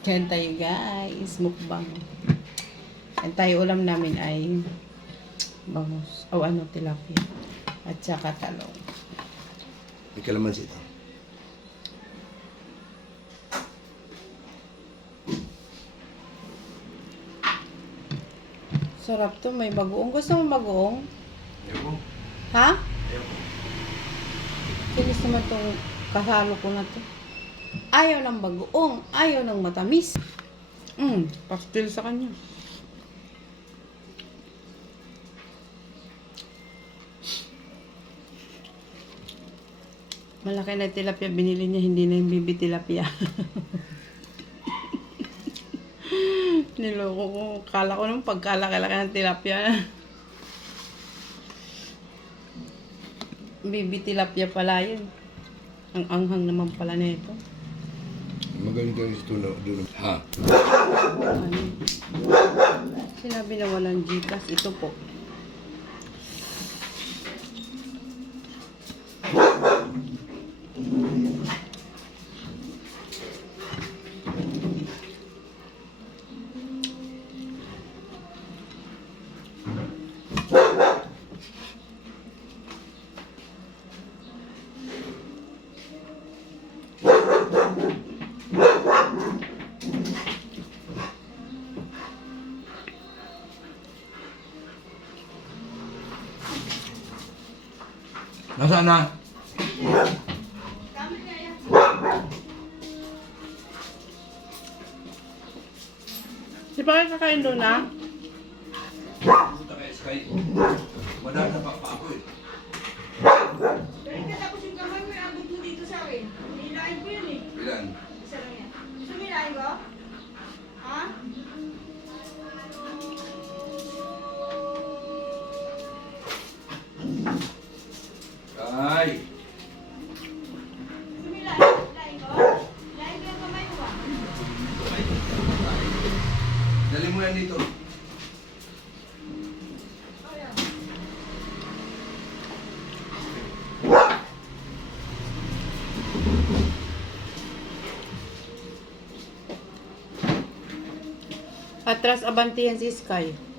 Kain tayo guys, mukbang. Kain tayo, ulam namin ay bangus. O ano, tilapia. At saka talong. May kalamansi ito. Sarap to, may bagoong. Gusto mo bagoong? Ayoko. Ha? Ayoko. Kinis naman tong kasalo ko na to. Ayaw ng bagoong. Ayaw ng matamis. Pastil sa kanya. Malaki na tilapia binili niya, hindi na yung bibi tilapia. Niloko ko. Kala ko nung pagkalaki-laki ng tilapia. Bibi tilapia pala yun. Ang anghang naman pala nito. Magaling ka rin sa tunaw. Ha? Ano? Sinabi na walang Gcash. Ito po. Nasaan na? Di ba kayo kakain doon na? Punta kay Sky. Madami na pa ako eh. Dahil katapos yung kamay mo, abot mo dito sa akin. Nilain ko yun eh. Ilan? Isa lang yan. Gusto mo nilain ko? Ha? Kay! Gusto mo nilain ko? Nilain ko yung kamay mo ba? Dali mo yan dito. Oh, yan. Atras abanti yan si Sky.